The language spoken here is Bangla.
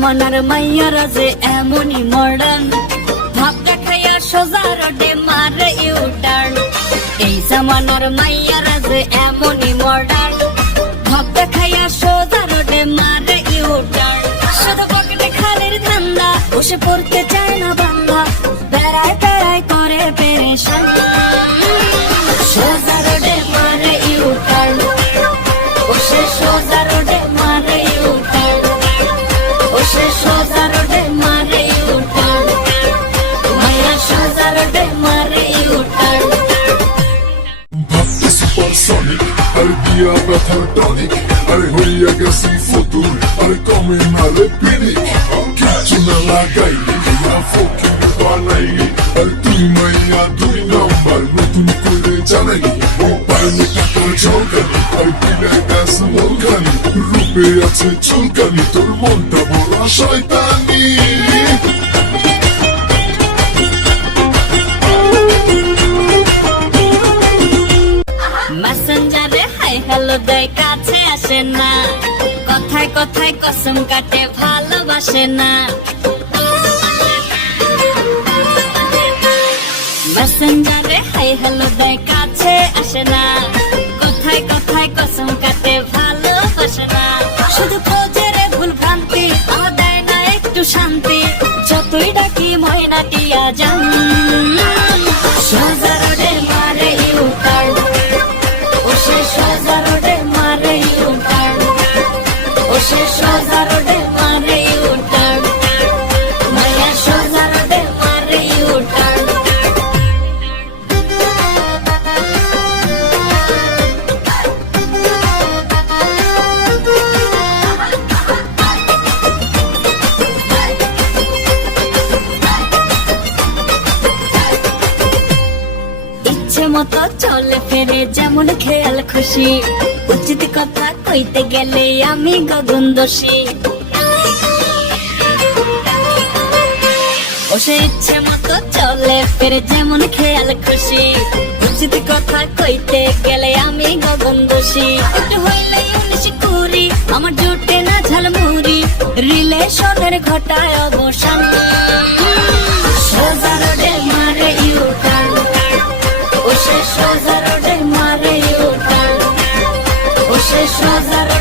জামানার মাইয়ারা যে এমনই মডার্ন, ভাব দেখাইয়া সোজা রোডে মারে ইউটার্ন। এই জামানার মাইয়ারা যে এমনই মডার্ন, ভাব দেখাইয়া সোজা রোডে মারে ইউটার্ন। শুধু পকেটে খালির ধান্দা, বসে পড়তে চায় না বাংলা, বেড়ায় বেড়ায় করে পেরেশান। সোজা রোডে মারে ইউটার্ন, বসে সোজা রোডে মারে ইউটার্ন, বসে সোজা রোডে মারে ইউটার্ন, মাইয়া সোজা রোডে মারে ইউটার্ন। ভাবতে সুপারসনিক, আরে দিয়া ব্যথার টনিক, আরে হইয়া গেছি ফতুর, আরে কমে না রে পিনিক। কিচ্ছু না লাগাইলি, ইয়া ফকির বানাইলি, আরে তুই মাইয়া 2 নাম্বার নতুন করে জানাইলি। ও পারলে টাকার ঝলকানি, আরে পিলাই ব্যাস মলকানি, রূপে আছে চুলকানি, তোর মনটা বড় শয়তানি। মেসেঞ্জারে হাই হ্যালো দেয়, কাছে আসে না, কথায় কথায় কসম কাটে ভালোবাসে না। মেসেঞ্জারে হাই হ্যালো দেয়, কাছে আসে না, কথায় কথায় কসম কাটে ভালোবাসে না। শুধু খোঁজেরে ভুল ভ্রান্তি, আমার দেয় না একটু শান্তি, যতই ডাকি ময়না টিয়া যান। সোজা রোডে মারে ইউটার্ন, ওসে সোজা রোডে মারে ইউটার্ন, ওসে সোজা রোডে মারে ইউটার্ন, মাইয়া সোজা রোডে মারে ইউটার্ন। ইচ্ছে মতো চলে ফেরে যেমন খেয়াল খুশি, উচিত কথা কইতে গেলে আমি গগন দোষী। ও সে ইচ্ছে মতো চলে ফেরে যেমন খেয়াল খুশি, উচিত কথা কইতে গেলে আমি গগন দোষী। একটু হইলেই 19-20, আমার জুটে না ঝালমুড়ি, রিলেশনের ঘটায় অবসান। সোজা রোডে মারে ইউটার্ন, ওসে সোজা রোডে মারে ইউটার্ন, ওসে সোজা রোডে